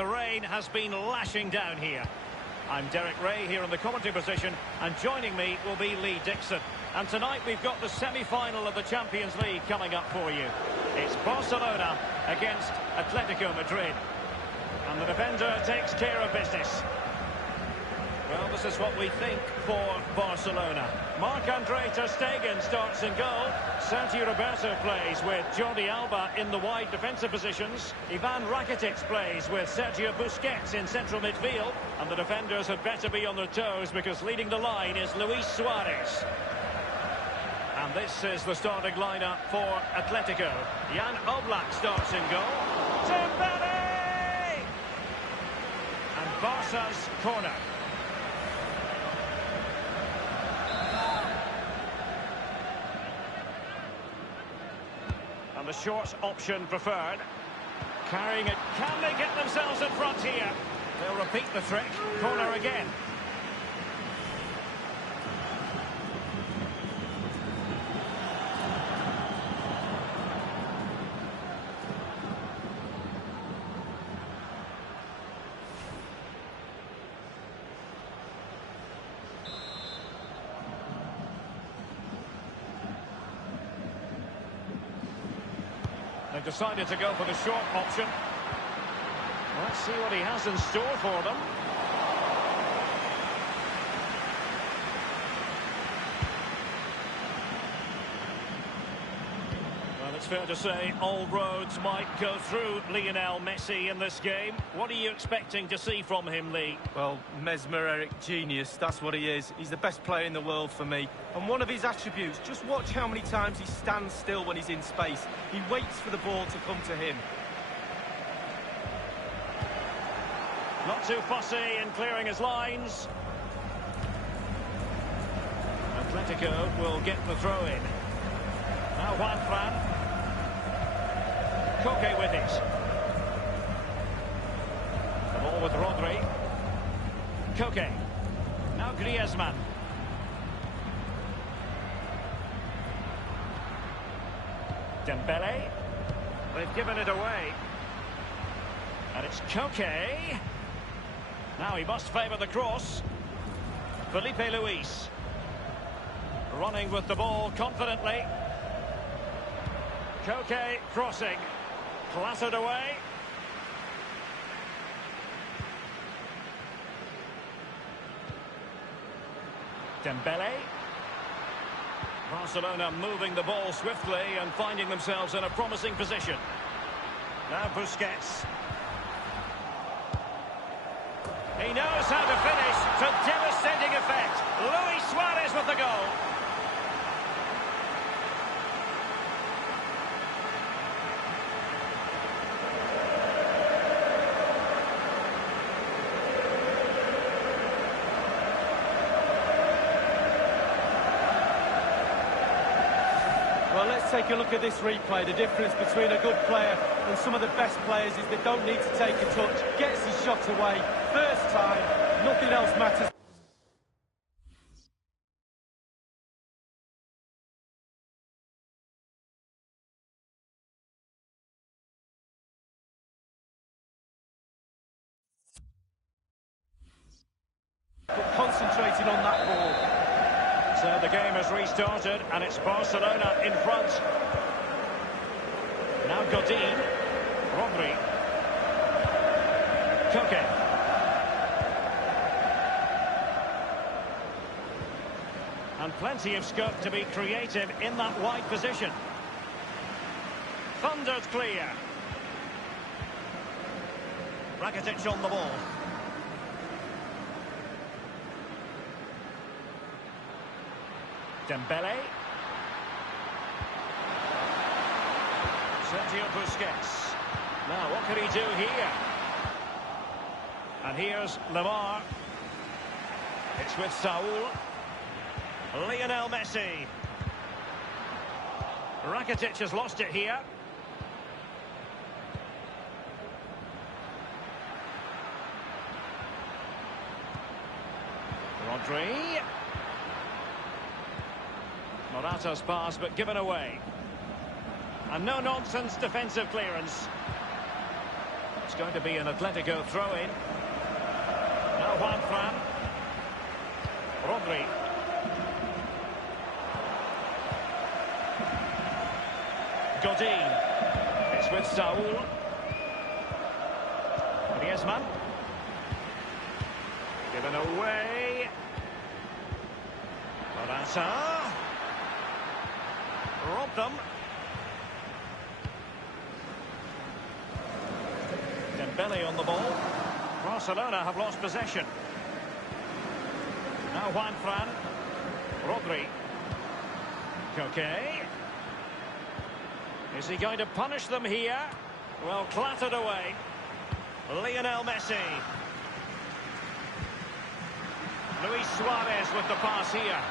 the rain has been lashing down here. I'm Derek Ray here in the commentary position, and joining me will be Lee Dixon. And tonight we've got the semi-final of the Champions League coming up for you. It's Barcelona against Atletico Madrid. And the defender takes care of business. Well, this is what we think for Barcelona. Marc-Andre ter Stegen starts in goal. Sergio Roberto plays with Jordi Alba in the wide defensive positions. Ivan Rakitic plays with Sergio Busquets in central midfield. And the defenders had better be on their toes because leading the line is Luis Suarez. And this is the starting lineup for Atletico. Jan Oblak starts in goal. Dembele! And Barca's corner. And the short option preferred. Carrying it. Can they get themselves in front here? They'll repeat the trick. Corner again. They've decided to go for the short option. Let's see what he has in store for them. Well, it's fair to say all roads might go through Lionel Messi in this game. What are you expecting to see from him, Lee? Well, mesmeric genius, that's what he is. He's the best player in the world for me. And one of his attributes, just watch how many times he stands still when he's in space. He waits for the ball to come to him. Not too fussy in clearing his lines. Atletico will get the throw in. Now Juan Fran. Koke with it. The ball with Rodri. Koke. Now Griezmann. Dembele. They've given it away. And it's Koke. Now he must favour the cross. Felipe Luis. Running with the ball confidently. Koke crossing. Clattered away. Dembele. Barcelona moving the ball swiftly and finding themselves in a promising position. Now Busquets. He knows how to finish to devastating effect. Luis Suarez with the goal. Well, let's take a look at this replay. The difference between a good player and some of the best players is they don't need to take a touch, gets his shot away, first time, nothing else matters. But concentrating on that ball. So the game has restarted and it's Barcelona in front. Now Godin. Rodri. Koke. And plenty of scope to be creative in that wide position. Thundered clear. Rakitic on the ball. Dembele. Sergio Busquets. Now, what could he do here? And here's Lemar. It's with Saul. Lionel Messi. Rakitic has lost it here. Rodri. Morata's pass, but given away. And no-nonsense defensive clearance. It's going to be an Atletico throw-in. Now Juan Fran. Rodri. Godin. It's with Saul. Griezmann. Given away. Morata. Robbed them. Dembele on the ball. Barcelona have lost possession. Now Juan Fran. Rodri. Koke. Is he going to punish them here? Well, clattered away. Lionel Messi. Luis Suarez with the pass here.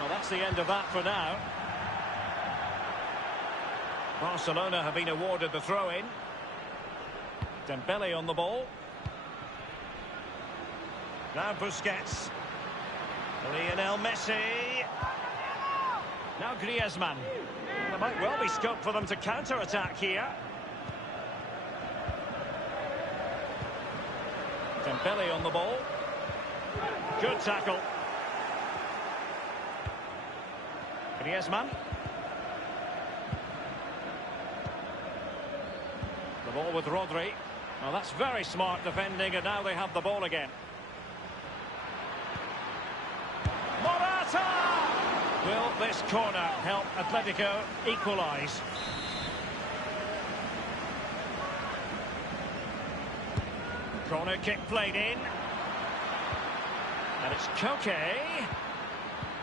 Well, that's the end of that for now. Barcelona have been awarded the throw-in. Dembele on the ball. Now Busquets. Lionel Messi. Now Griezmann. There might well be scope for them to counter-attack here. Dembele on the ball. Good tackle. Griezmann. The ball with Rodri. Well, that's very smart defending, and now they have the ball again. Morata! Will this corner help Atletico equalise? Corner kick played in. And it's Koke.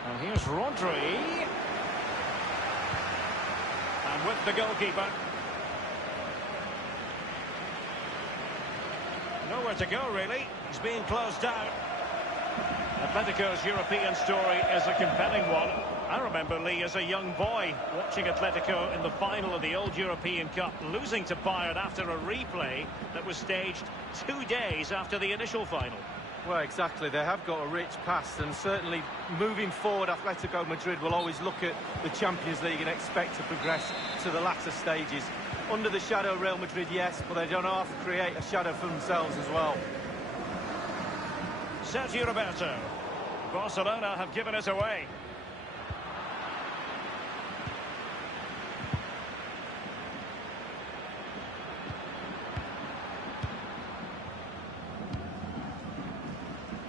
And here's Rodri. And with the goalkeeper. Nowhere to go, really. He's being closed down. Atletico's European story is a compelling one. I remember, Lee, as a young boy, watching Atletico in the final of the old European Cup, losing to Bayern after a replay that was staged 2 days after the initial final. Well, exactly. They have got a rich past, and certainly moving forward, Atletico Madrid will always look at the Champions League and expect to progress to the latter stages. Under the shadow of Real Madrid, yes, but they don't have to create a shadow for themselves as well. Sergio Roberto. Barcelona have given it away.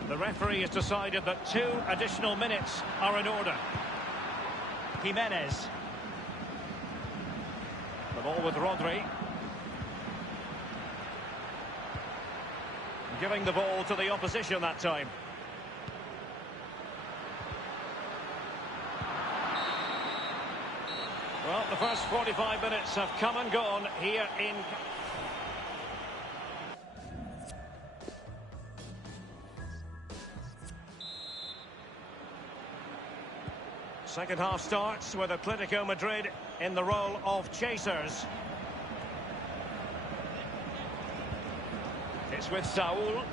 The referee has decided that 2 additional minutes are in order. Jimenez. The ball with Rodri. Giving the ball to the opposition that time. Well, the first 45 minutes have come and gone here in... Second half starts with Atletico Madrid in the role of chasers. It's with Saul.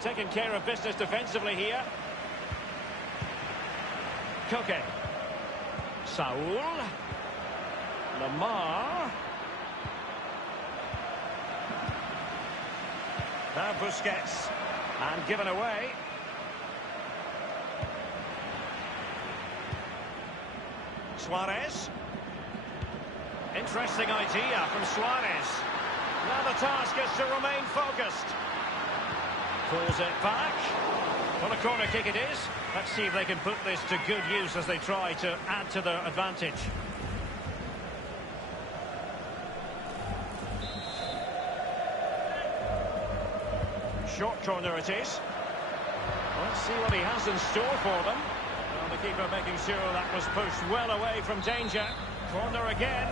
Taking care of business defensively here. Koke. Saul. Lamar. Now Busquets. And given away. Suarez. Interesting idea from Suarez. Now the task is to remain focused. Pulls it back. Well, a corner kick it is. Let's see if they can put this to good use as they try to add to their advantage. Short corner it is. Let's see what he has in store for them. Well, the keeper making sure that was pushed well away from danger. Corner again.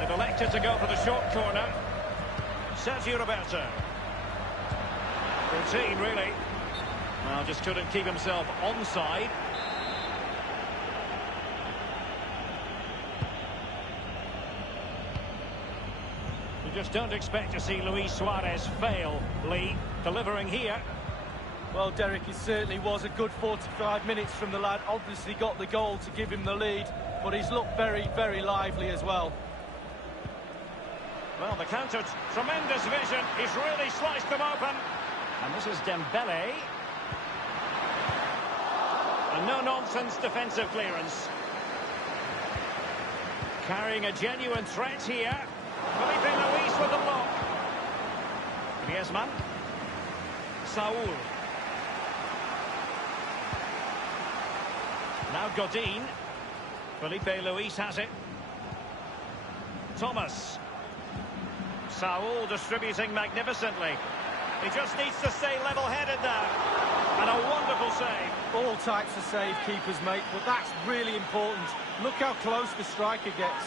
They've elected to go for the short corner. Sergio Roberto. Routine, really. Well, just couldn't keep himself onside. You just don't expect to see Luis Suarez fail, Lee, delivering here. Well, Derek, it certainly was a good 45 minutes from the lad. Obviously got the goal to give him the lead. but he's looked very, very lively as well. Well, the counter, tremendous vision. He's really sliced them open. And this is Dembele. A no-nonsense defensive clearance. Carrying a genuine threat here. Felipe Luis with the block. Griezmann. Saul. Now Godin. Felipe Luis has it. Thomas. Saul distributing magnificently. He just needs to stay level-headed now. And a wonderful save. All types of save keepers make, but that's really important. Look how close the striker gets.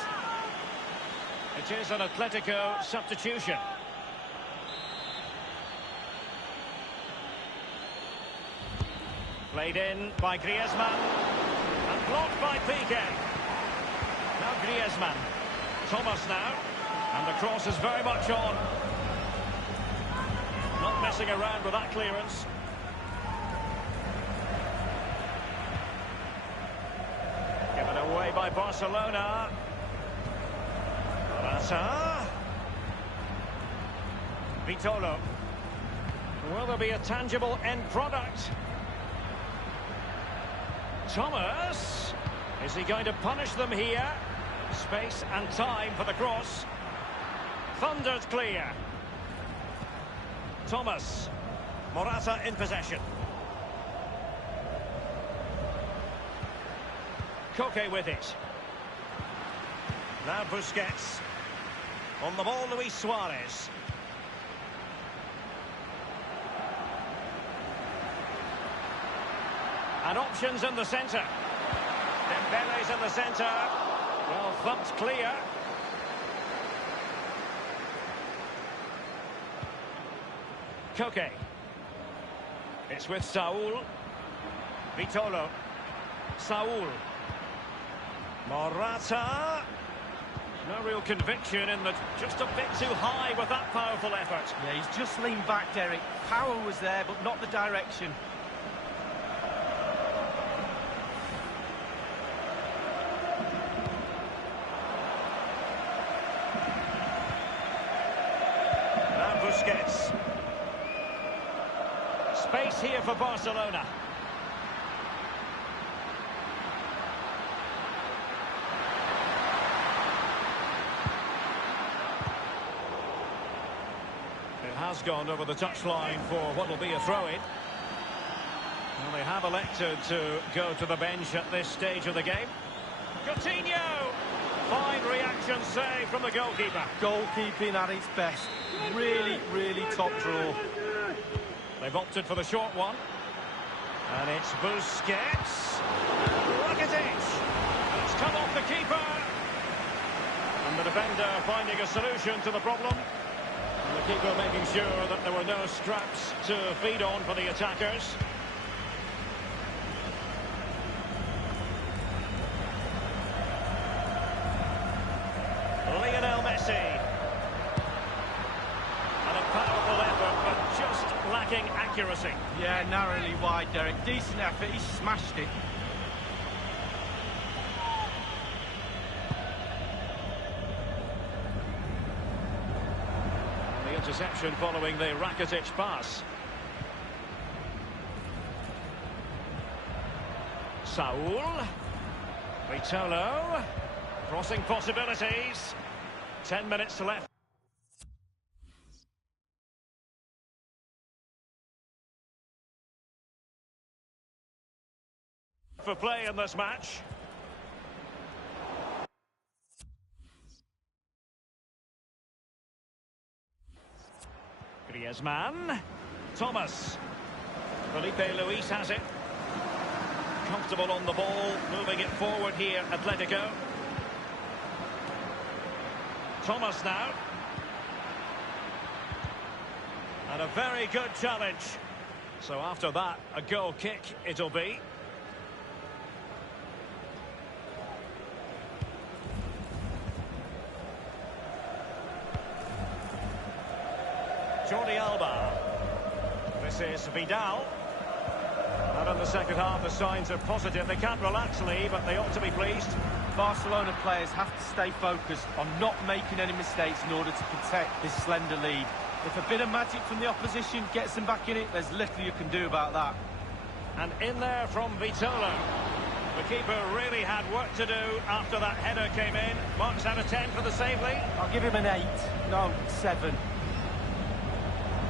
It is an Atletico substitution. Played in by Griezmann. And blocked by Piqué. Now Griezmann. Thomas now. And the cross is very much on. Not messing around with that clearance. Given away by Barcelona. Morata. Vitolo. Will there be a tangible end product? Thomas. Is he going to punish them here? Space and time for the cross. Thundered clear. Thomas. Morata in possession. Koke with it. Now Busquets. On the ball, Luis Suarez. And options in the centre. Dembele's in the centre. Well, thumped clear. Koke. It's with Saul. Vitolo. Saul. Morata. No real conviction in that. Just a bit too high with that powerful effort. Yeah, he's just leaned back, Derek. Power was there, but not the direction. Now Busquets. Space here for Barcelona. It has gone over the touchline for what will be a throw-in. Well, they have elected to go to the bench at this stage of the game. Coutinho! Fine reaction save from the goalkeeper. Goalkeeping at its best. Really, really top draw. They've opted for the short one. And it's Busquets. Look at it! It's come off the keeper. And the defender finding a solution to the problem. And the keeper making sure that there were no straps to feed on for the attackers. Lionel Messi. And a powerful effort, but just lacking accuracy. Yeah, narrowly wide, Derek. Decent effort, he smashed it. The interception following the Rakitic pass. Saul. Vitolo. Crossing possibilities. 10 minutes left. For play in this match. Griezmann. Thomas. Felipe Luis has it. Comfortable on the ball, moving it forward here, Atletico. Thomas now. And a very good challenge. So after that, a goal kick it'll be. Jordi Alba. This is Vidal. And in the second half, the signs are positive. They can't relax, Lee, but they ought to be pleased. Barcelona players have to stay focused on not making any mistakes in order to protect this slender lead. If a bit of magic from the opposition gets them back in it, there's little you can do about that. And in there from Vitolo. The keeper really had work to do after that header came in. Marks out of 10 for the save lead. I'll give him an 8. No, 7.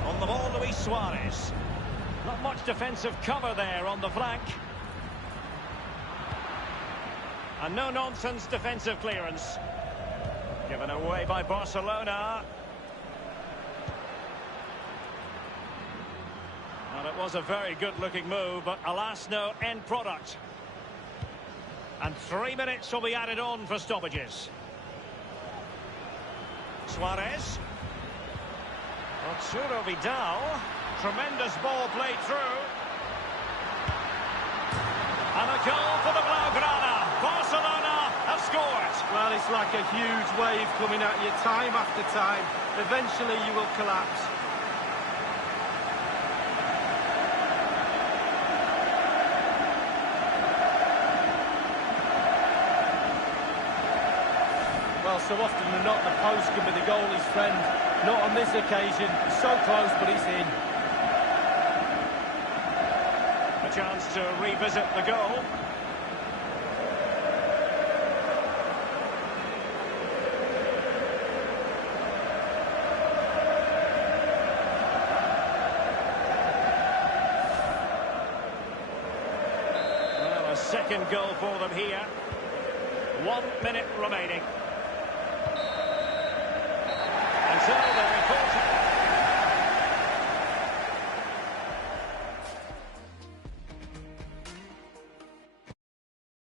On the ball, Luis Suarez. Not much defensive cover there on the flank. And no-nonsense defensive clearance. Given away by Barcelona. And it was a very good-looking move, but alas, no end product. And 3 minutes will be added on for stoppages. Suarez. Arturo Vidal. Tremendous ball played through. And a goal for the Blaugrana. Barcelona have scored. Well, it's like a huge wave coming at you time after time. Eventually you will collapse. Well, so often than not, the post can be the goalie's friend. Not on this occasion. So close, but he's in. A chance to revisit the goal. Well, a second goal for them here. 1 minute remaining. And so they're